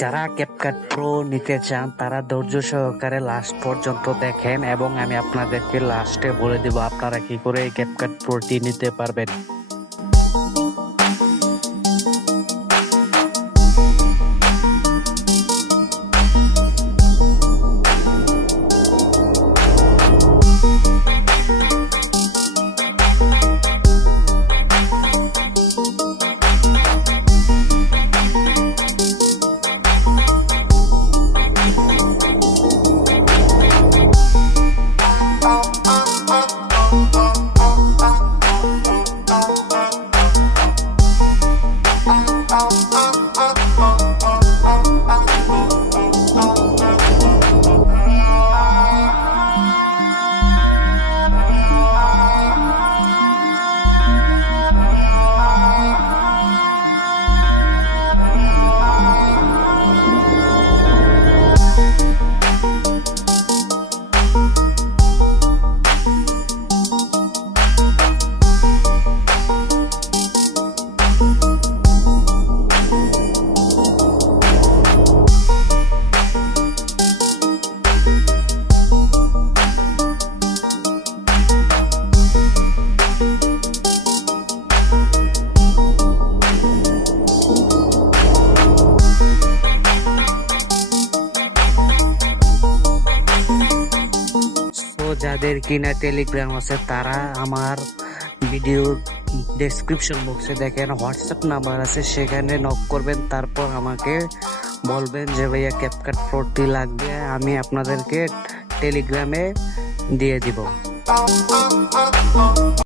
যারা CapCut Pro নিতে চান তারা ধৈর্য সহকারে লাস্ট পর্যন্ত দেখেন এবং আমি আপনাদেরকে লাস্টে বলে দেব আপনারা কি করে এই CapCut Pro-টি নিতে পারবেন। যাদের কিনা টেলিগ্রাম আছে তারা আমার ভিডিও ডেসক্রিপশন বক্সে দেখেন হোয়াটসঅ্যাপ নাম্বার আছে, সেখানে নক করবেন, তারপর আমাকে বলবেন যে ভাইয়া CapCut Pro-টি লাগবে, আমি আপনাদেরকে টেলিগ্রামে দিয়ে দিব।